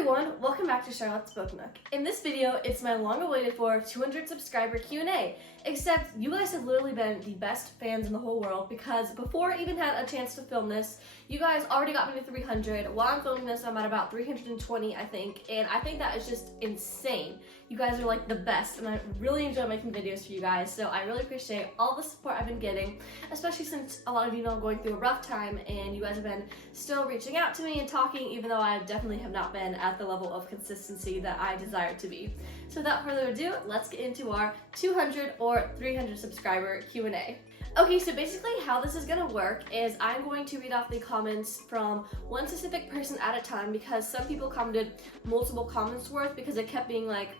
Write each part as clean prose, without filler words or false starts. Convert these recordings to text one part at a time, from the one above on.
everyone, welcome back to Charlotte's Book Nook. In this video, it's my long-awaited for 200 subscriber Q&A, except you guys have literally been the best fans in the whole world because before I even had a chance to film this, you guys already got me to 300. While I'm filming this, I'm at about 320, I think, and I think that is just insane. You guys are like the best, and I really enjoy making videos for you guys, so I really appreciate all the support I've been getting, especially since a lot of you know I'm going through a rough time, and you guys have been still reaching out to me and talking, even though I definitely have not been at the level of consistency that I desire to be. So without further ado, let's get into our 200 or 300 subscriber Q&A. Okay, so basically how this is gonna work is I'm going to read off the comments from one specific person at a time because some people commented multiple comments worth because it kept being like,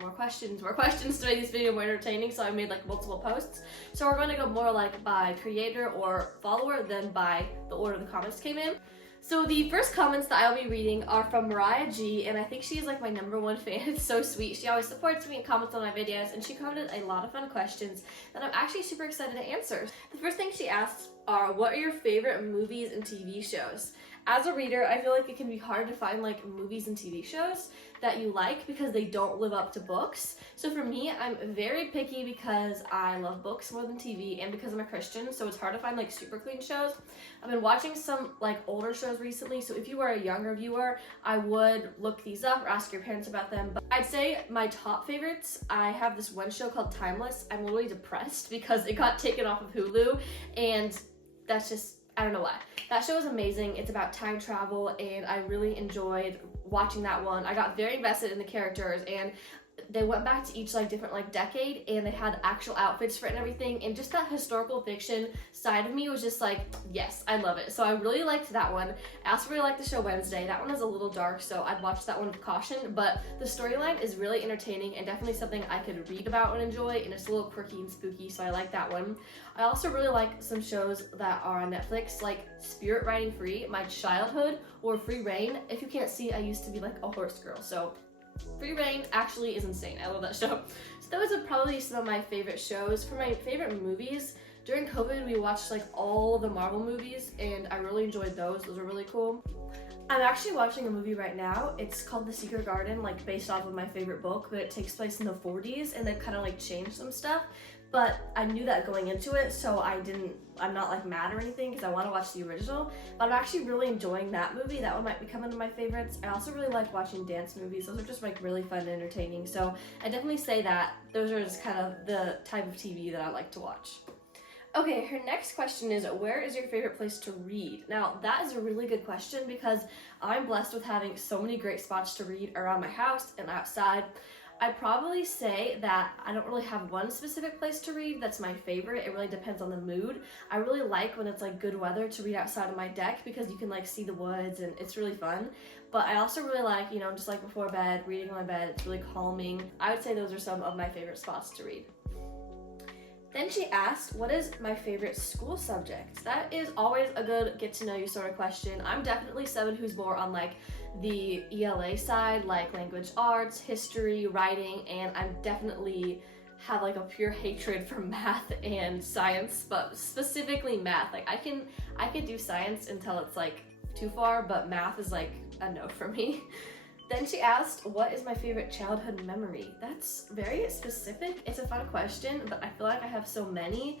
more questions to make this video more entertaining, so I made like multiple posts. So we're going to go more like by creator or follower than by the order the comments came in. So the first comments that I'll be reading are from Mariah G, and I think she's like my #1 fan. It's so sweet. She always supports me and comments on my videos, and she commented a lot of fun questions that I'm actually super excited to answer. The first thing she asks are, what are your favorite movies and TV shows? As a reader, I feel like it can be hard to find like movies and TV shows that you like because they don't live up to books. So for me, I'm very picky because I love books more than TV and because I'm a Christian, so it's hard to find like super clean shows. I've been watching some like older shows recently, so if you are a younger viewer, I would look these up or ask your parents about them. But I'd say my top favorites, I have this one show called Timeless. I'm literally depressed because it got taken off of Hulu, and that's just, I don't know why. That show is amazing. It's about time travel, and I really enjoyed watching that one. I got very invested in the characters, and they went back to each like different like decade, and they had actual outfits for it and everything, and just that historical fiction side of me was just like, yes, I love it. So I really liked that one. I also really liked the show Wednesday. That one is a little dark, so I'd watch that one with caution, but the storyline is really entertaining and definitely something I could read about and enjoy, and it's a little quirky and spooky, so I like that one. I also really like some shows that are on Netflix, like Spirit Riding Free, My Childhood, or Free Reign. If you can't see, I used to be like a horse girl, so Free Reign actually is insane. I love that show. So those are probably some of my favorite shows. For my favorite movies, during COVID we watched like all of the Marvel movies, and I really enjoyed those. Those are really cool. I'm actually watching a movie right now. It's called The Secret Garden, like based off of my favorite book, but it takes place in the 40s, and they've kind of like changed some stuff. But I knew that going into it, so I'm not like mad or anything because I want to watch the original, but I'm actually really enjoying that movie. That one might become one of my favorites. I also really like watching dance movies. Those are just like really fun and entertaining, so I definitely say that those are just kind of the type of TV that I like to watch. Okay, her next question is, where is your favorite place to read? Now, that is a really good question because I'm blessed with having so many great spots to read around my house and outside. I'd probably say that I don't really have one specific place to read that's my favorite. It really depends on the mood. I really like when it's like good weather to read outside of my deck because you can like see the woods and it's really fun. But I also really like, just like before bed, reading on my bed. It's really calming. I would say those are some of my favorite spots to read. Then she asked, what is my favorite school subject? That is always a good get to know you sort of question. I'm definitely someone who's more on like the ELA side, like language arts, history, writing, and I'm definitely have like a pure hatred for math and science, but specifically math. Like I can do science until it's like too far, but math is like a no for me. Then she asked, what is my favorite childhood memory? That's very specific. It's a fun question, but I feel like I have so many.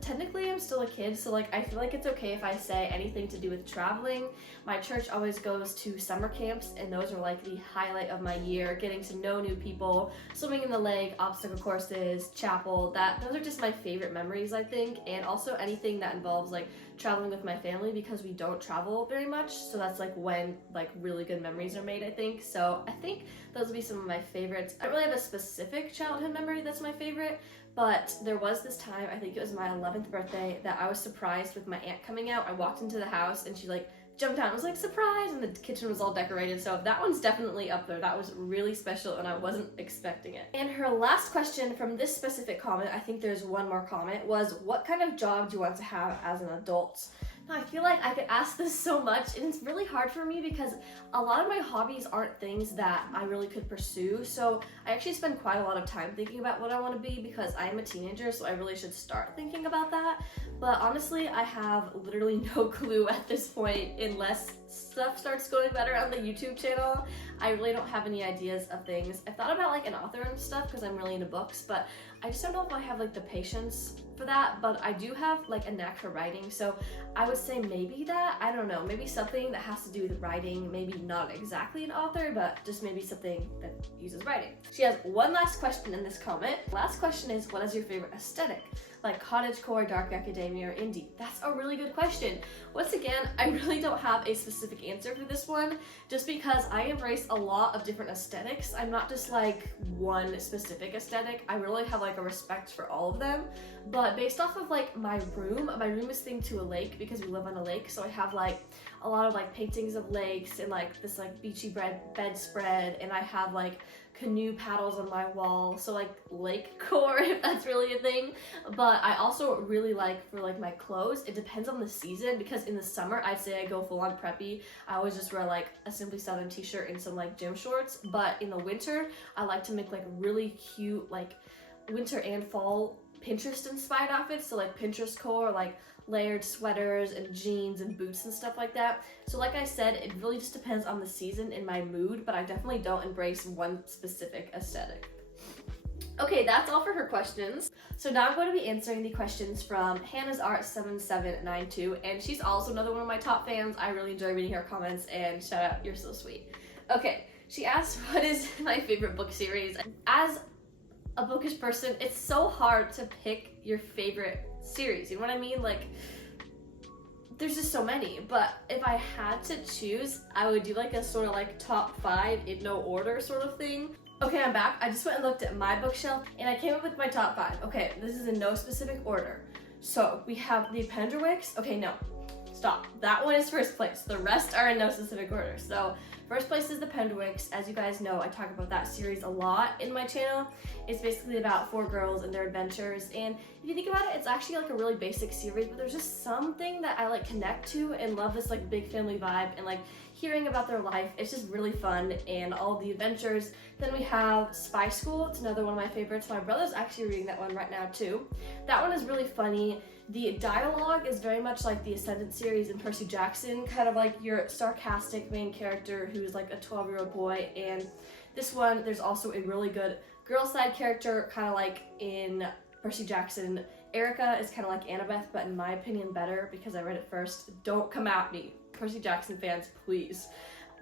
Technically I'm still a kid, so like I feel like it's okay if I say anything to do with traveling. My church always goes to summer camps, and those are like the highlight of my year, getting to know new people, swimming in the lake, obstacle courses, chapel. Those are just my favorite memories, I think, and also anything that involves like traveling with my family because we don't travel very much, so that's like when like really good memories are made, I think. So I think those would be some of my favorites. I don't really have a specific childhood memory that's my favorite, but there was this time, I think it was my 11th birthday, that I was surprised with my aunt coming out. I walked into the house and she like jumped out and was like, surprise, and the kitchen was all decorated. So that one's definitely up there. That was really special and I wasn't expecting it. And her last question from this specific comment, I think there's one more comment, was what kind of job do you want to have as an adult? I feel like I could ask this so much, and it's really hard for me because a lot of my hobbies aren't things that I really could pursue, so I actually spend quite a lot of time thinking about what I want to be because I'm a teenager, so I really should start thinking about that. But honestly, I have literally no clue at this point unless stuff starts going better on the YouTube channel. I really don't have any ideas of things. I've thought about like an author and stuff because I'm really into books, but I just don't know if I have like the patience for that. But I do have like a knack for writing, so I would say maybe that, I don't know, maybe something that has to do with writing, maybe not exactly an author, but just maybe something that uses writing. She has one last question in this comment. Last question is, what is your favorite aesthetic? Like cottagecore, dark academia, or indie? That's a really good question. Once again, I really don't have a specific answer for this one, just because I embrace a lot of different aesthetics. I'm not just like one specific aesthetic. I really have like a respect for all of them. But based off of like my room is themed to a lake because we live on a lake, so I have like a lot of like paintings of lakes and like this like beachy bedspread, and I have like canoe paddles on my wall, so like lake core, if that's really a thing. But I also really like, for like my clothes, it depends on the season, because in the summer I'd say I go full on preppy. I always just wear like a Simply Southern t-shirt and some like gym shorts. But in the winter I like to make like really cute like winter and fall Pinterest inspired outfits, so like Pinterest core, like layered sweaters and jeans and boots and stuff like that. So like I said, it really just depends on the season and my mood, but I definitely don't embrace one specific aesthetic. Okay, that's all for her questions. So now I'm going to be answering the questions from Hannah's Art 7792, and she's also another one of my top fans. I really enjoy reading her comments, and shout out, you're so sweet. Okay, she asked, what is my favorite book series? As a bookish person, it's so hard to pick your favorite series, you know what I mean? Like, there's just so many, but if I had to choose, I would do like a sort of like top 5 in no order sort of thing. Okay, I'm back. I just went and looked at my bookshelf and I came up with my top 5. Okay, this is in no specific order. So we have the Penderwicks. Okay, no, stop. That one is first place. The rest are in no specific order. So first place is the Penderwicks. As you guys know, I talk about that series a lot in my channel. It's basically about 4 girls and their adventures, and if you think about it, it's actually like a really basic series, but there's just something that I like connect to and love, this like big family vibe, and like hearing about their life, it's just really fun, and all the adventures. Then we have Spy School. It's another one of my favorites. My brother's actually reading that one right now too. That one is really funny. The dialogue is very much like the Ascendant series and Percy Jackson, kind of like your sarcastic main character who's like a 12-year-old boy. And this one, there's also a really good girl side character, kind of like in Percy Jackson. Erica is kind of like Annabeth, but in my opinion better because I read it first. Don't come at me, Percy Jackson fans, please.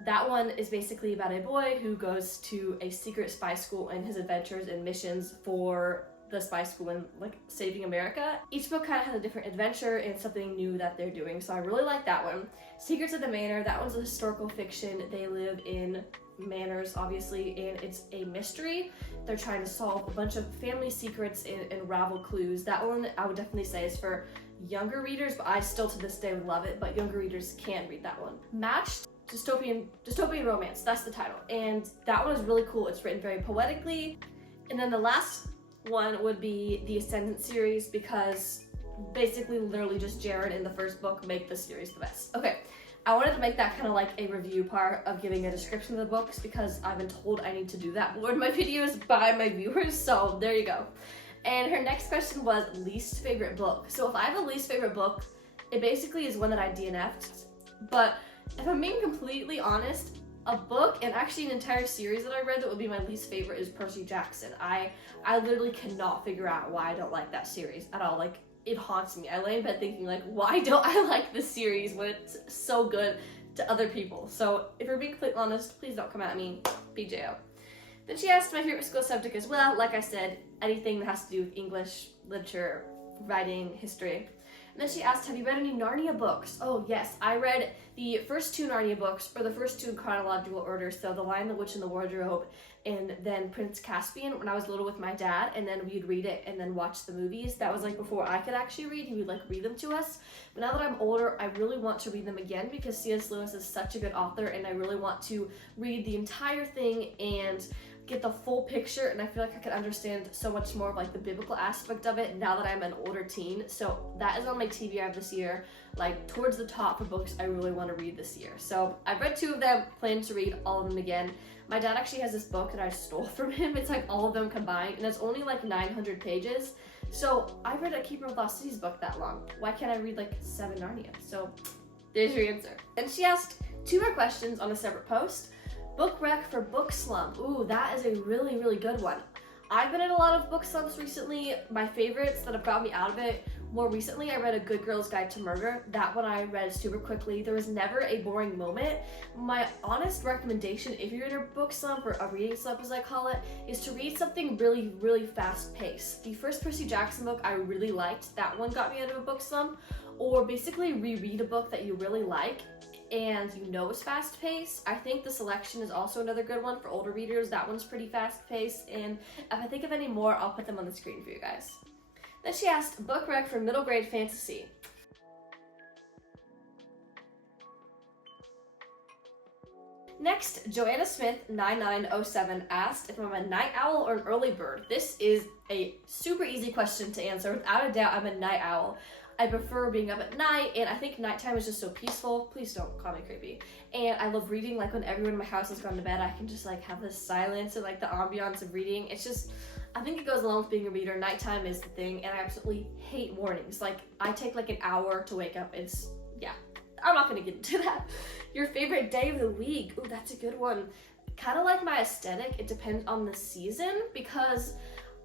That one is basically about a boy who goes to a secret spy school and his adventures and missions for the spy school and like saving America. Each book kind of has a different adventure and something new that they're doing, so I really like that one. Secrets of the Manor, that one's a historical fiction. They live in manors, obviously, and it's a mystery. They're trying to solve a bunch of family secrets and unravel clues. That one I would definitely say is for younger readers, but I still to this day would love it, but younger readers can read that one. Matched, dystopian romance, that's the title, and that one is really cool. It's written very poetically. And then the last one would be the Ascendant series, because basically literally just Jared in the first book make the series the best. Okay, I wanted to make that kind of like a review part of giving a description of the books, because I've been told I need to do that more in my videos by my viewers, so there you go. And her next question was least favorite book. So if I have a least favorite book, it basically is one that I DNF'd, but if I'm being completely honest, a book and actually an entire series that I read that would be my least favorite is Percy Jackson. I literally cannot figure out why I don't like that series at all. Like, it haunts me. I lay in bed thinking like, why don't I like this series when it's so good to other people? So if you're being completely honest, please don't come at me, BJO. Then she asked my favorite school subject as well. Like I said, anything that has to do with English, literature, writing, history. And then she asked, have you read any Narnia books? Oh yes, I read the first 2 Narnia books, or the first 2 in chronological order, so The Lion, the Witch, and the Wardrobe, and then Prince Caspian when I was little with my dad, and then we'd read it and then watch the movies. That was like before I could actually read, he would like read them to us. But now that I'm older, I really want to read them again because C.S. Lewis is such a good author, and I really want to read the entire thing and get the full picture, and I feel like I could understand so much more of like the biblical aspect of it now that I'm an older teen. So that is on my TBR this year, like towards the top for books I really want to read this year. So I've read 2 of them, plan to read all of them again. My dad actually has this book that I stole from him. It's like all of them combined, and it's only like 900 pages. So I read a Keeper of Lost Cities book that long. Why can't I read like 7 Narnia? So there's your answer. And she asked, 2 more questions on a separate post. Book rec for book slump. Ooh, that is a really, really good one. I've been in a lot of book slumps recently. My favorites that have got me out of it, more recently I read A Good Girl's Guide to Murder. That one I read super quickly. There was never a boring moment. My honest recommendation, if you're in a book slump or a reading slump as I call it, is to read something really, really fast paced. The first Percy Jackson book I really liked. That one got me out of a book slump. Or basically reread a book that you really like and you know it's fast paced. I think The Selection is also another good one for older readers. That one's pretty fast paced, and if I think of any more, I'll put them on the screen for you guys. Then she asked, book rec for middle grade fantasy. Next, Joanna Smith 9907 asked if I'm a night owl or an early bird. This is a super easy question to answer. Without a doubt, I'm a night owl. I prefer being up at night, and I think nighttime is just so peaceful. Please don't call me creepy. And I love reading, like when everyone in my house has gone to bed, I can just like have this silence and like the ambiance of reading. It's just, I think it goes along with being a reader. Nighttime is the thing, and I absolutely hate mornings. Like, I take like an hour to wake up. Yeah, I'm not gonna get into that. Your favorite day of the week? Ooh, that's a good one. Kind of like my aesthetic, it depends on the season, because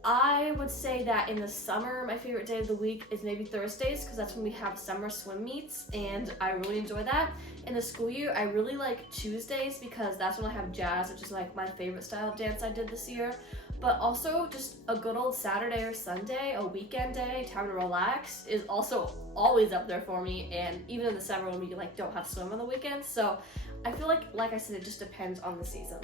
I would say that in the summer, my favorite day of the week is maybe Thursdays, because that's when we have summer swim meets, and I really enjoy that. In the school year, I really like Tuesdays, because that's when I have jazz, which is like my favorite style of dance I did this year. But also just a good old Saturday or Sunday, a weekend day, time to relax, is also always up there for me. And even in the summer when we like don't have swim on the weekends. So I feel like I said, it just depends on the season.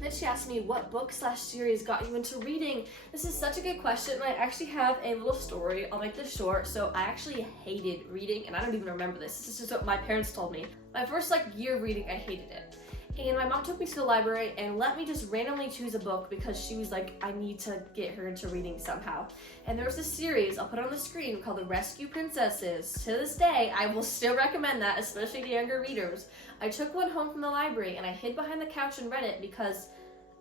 Then she asked me, what book/series got you into reading? This is such a good question, and I actually have a little story. I'll make this short. So I actually hated reading, and I don't even remember this. This is just what my parents told me. My first year of reading, I hated it. And my mom took me to the library and let me just randomly choose a book because she was like, I need to get her into reading somehow. And there was this series, I'll put it on the screen, called The Rescue Princesses. To this day, I will still recommend that, especially to younger readers. I took one home from the library and I hid behind the couch and read it because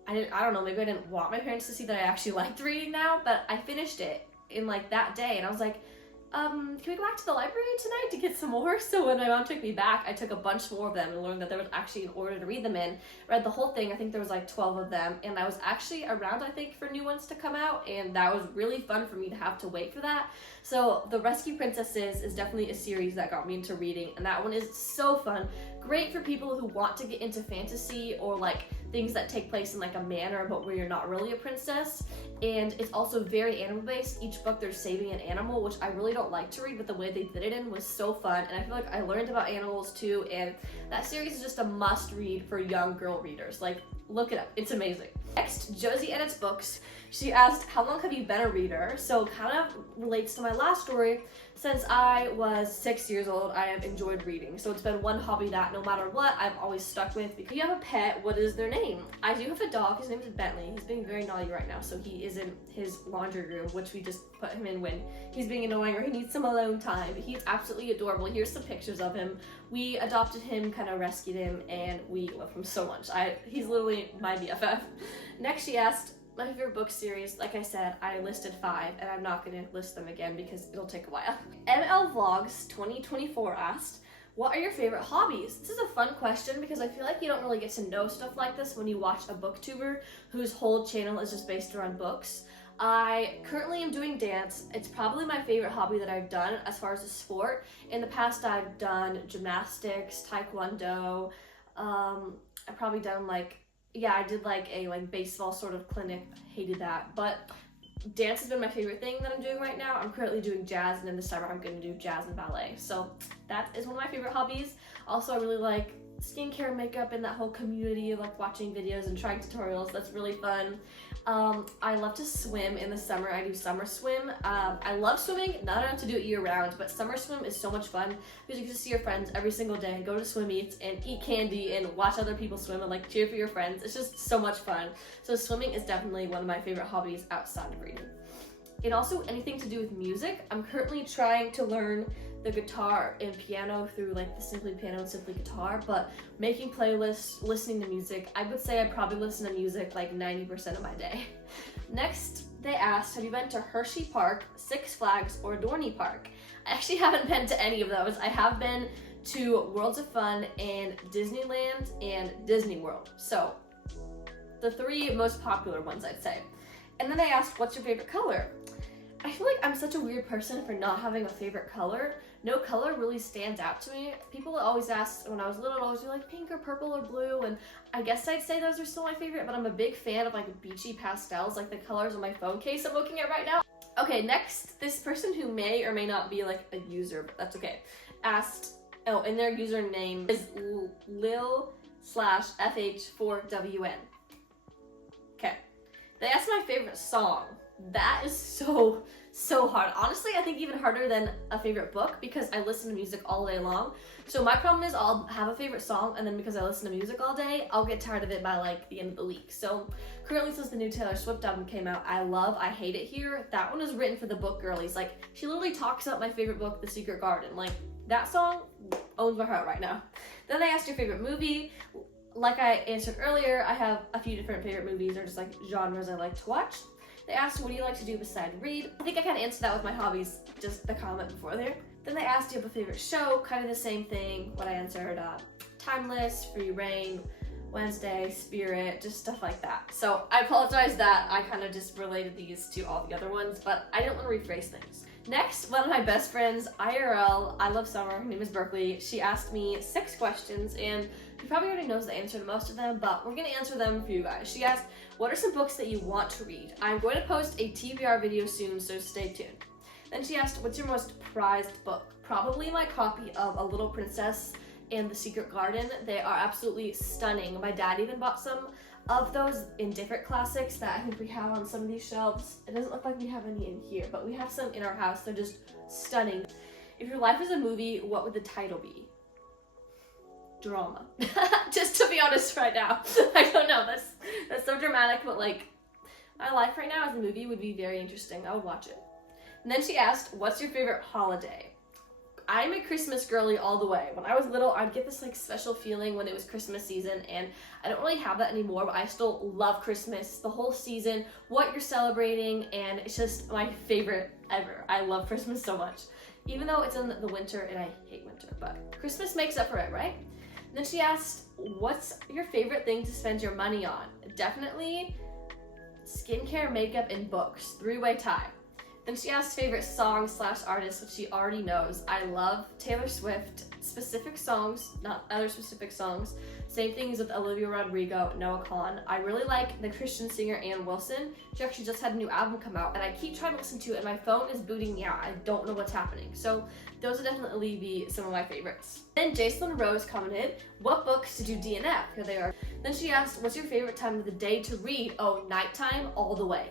I don't know, maybe I didn't want my parents to see that I actually liked reading now, but I finished it in that day, and I was like, can we go back to the library tonight to get some more? So when my mom took me back, I took a bunch more of them and learned that there was actually an order to read them in. Read the whole thing, I think there was 12 of them, and I was actually around, I think, for new ones to come out, and that was really fun for me to have to wait for that. So The Rescue Princesses is definitely a series that got me into reading, and that one is so fun. Great for people who want to get into fantasy or things that take place in a manor but where you're not really a princess. And it's also very animal based. Each book they're saving an animal, which I really don't like to read, but the way they did it in was so fun, and I feel like I learned about animals too, and that series is just a must read for young girl readers. Look it up, it's amazing. Next, Josie Edits Books. She asked, how long have you been a reader? So kind of relates to my last story. Since I was 6 years old, I have enjoyed reading. So it's been one hobby that no matter what, I've always stuck with. If you have a pet, what is their name? I do have a dog, his name is Bentley. He's being very naughty right now, so he is in his laundry room, which we just put him in when he's being annoying or he needs some alone time. He's absolutely adorable. Here's some pictures of him. We adopted him, kind of rescued him, and we love him so much. He's literally my BFF. Next, she asked, my favorite book series. Like I said, I listed 5, and I'm not going to list them again because it'll take a while. ML Vlogs 2024 asked, what are your favorite hobbies? This is a fun question because I feel like you don't really get to know stuff like this when you watch a booktuber whose whole channel is just based around books. I currently am doing dance. It's probably my favorite hobby that I've done as far as a sport. In the past, I've done gymnastics, taekwondo. I've probably done I did a baseball sort of clinic. Hated that, but dance has been my favorite thing that I'm doing right now. I'm currently doing jazz, and in the summer I'm going to do jazz and ballet. So that is one of my favorite hobbies. Also, I really like skincare, makeup, and that whole community of watching videos and trying tutorials. That's really fun. I love to swim in the summer. I do summer swim. I love swimming, not enough to do it year round, but summer swim is so much fun because you get to see your friends every single day, go to swim meets and eat candy and watch other people swim and cheer for your friends. It's just so much fun. So swimming is definitely one of my favorite hobbies outside of reading. And also anything to do with music. I'm currently trying to learn the guitar and piano through the Simply Piano and Simply Guitar, but making playlists, listening to music, I would say I probably listen to music 90% of my day. Next, they asked, have you been to Hershey Park, Six Flags, or Dorney Park? I actually haven't been to any of those. I have been to Worlds of Fun and Disneyland and Disney World. So the 3 most popular ones, I'd say. And then I asked, what's your favorite color? I feel like I'm such a weird person for not having a favorite color. No color really stands out to me. People always ask, when I was little, I'd always be like pink or purple or blue, and I guess I'd say those are still my favorite, but I'm a big fan of like beachy pastels, like the colors on my phone case I'm looking at right now. Okay, next, this person who may or may not be like a user, but that's okay, asked, oh, and their username is lil/fh4wn. Okay. They asked my favorite song. That is so hard. Honestly, I think even harder than a favorite book because I listen to music all day long. So my problem is I'll have a favorite song and then because I listen to music all day, I'll get tired of it by like the end of the week. So currently since the new Taylor Swift album came out, I Hate It Here. That one was written for the book girlies. Like she literally talks about my favorite book, The Secret Garden. Like that song owns my heart right now. Then they asked your favorite movie. Like I answered earlier, I have a few different favorite movies or just like genres I like to watch. They asked, what do you like to do besides read? I think I kind of answered that with my hobbies, just the comment before there. Then they asked, do you have a favorite show? Kind of the same thing. What I answered, Timeless, Free Reign, Wednesday, Spirit, just stuff like that. So I apologize that I kind of just related these to all the other ones, but I didn't want to rephrase things. Next, one of my best friends, IRL, I love summer, her name is Berkeley. She asked me 6 questions and she probably already knows the answer to most of them, but we're gonna answer them for you guys. She asked, what are some books that you want to read? I'm going to post a TBR video soon, so stay tuned. Then she asked, what's your most prized book? Probably my copy of A Little Princess and The Secret Garden. They are absolutely stunning. My dad even bought some of those in different classics that I think we have on some of these shelves. It doesn't look like we have any in here, but we have some in our house. They're just stunning. If your life is a movie, what would the title be? Drama. Just to be honest right now. I don't know, that's so dramatic, but like, my life right now as a movie would be very interesting. I would watch it. And then she asked, what's your favorite holiday? I'm a Christmas girly all the way. When I was little, I'd get this like special feeling when it was Christmas season, and I don't really have that anymore, but I still love Christmas, the whole season, what you're celebrating, and it's just my favorite ever. I love Christmas so much. Even though it's in the winter and I hate winter, but Christmas makes up for it, right? And then she asked, what's your favorite thing to spend your money on? Definitely skincare, makeup, and books. 3-way tie. Then she asked favorite song/artist, which she already knows. I love Taylor Swift, specific songs, not other specific songs. Same things with Olivia Rodrigo, Noah Kahan. I really like the Christian singer Ann Wilson. She actually just had a new album come out, and I keep trying to listen to it, and my phone is booting me out. I don't know what's happening. So those would definitely be some of my favorites. Then Jacelyn Rose commented, what books did you DNF? Here they are. Then she asked, what's your favorite time of the day to read? Oh, nighttime all the way.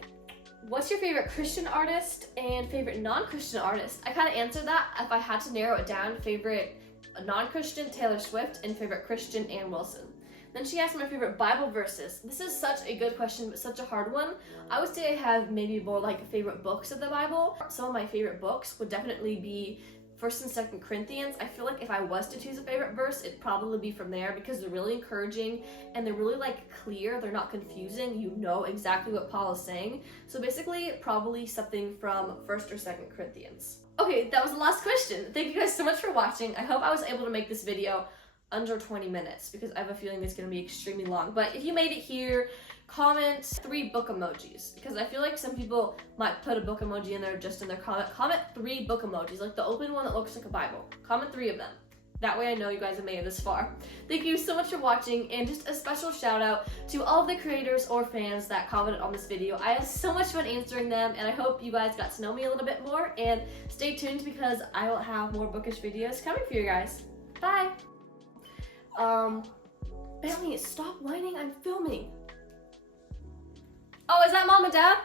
What's your favorite Christian artist and favorite non-Christian artist? I kind of answered that. If I had to narrow it down, favorite non-Christian, Taylor Swift, and favorite Christian, Ann Wilson. Then she asked my favorite Bible verses. This is such a good question, but such a hard one. I would say I have maybe more like favorite books of the Bible. Some of my favorite books would definitely be 1st and 2nd Corinthians. I feel like if I was to choose a favorite verse, it'd probably be from there because they're really encouraging and they're really like clear. They're not confusing. You know exactly what Paul is saying. So basically, probably something from 1st or 2nd Corinthians. Okay, that was the last question. Thank you guys so much for watching. I hope I was able to make this video under 20 minutes because I have a feeling it's going to be extremely long. But if you made it here, comment 3 book emojis because I feel like some people might put a book emoji in there just in their comment. Comment 3 book emojis, like the open one that looks like a Bible. Comment 3 of them. That way I know you guys have made it this far. Thank you so much for watching, and just a special shout out to all of the creators or fans that commented on this video. I had so much fun answering them, and I hope you guys got to know me a little bit more, and stay tuned because I will have more bookish videos coming for you guys. Bye! Bentley, stop whining, I'm filming. Oh, is that Mom and Dad?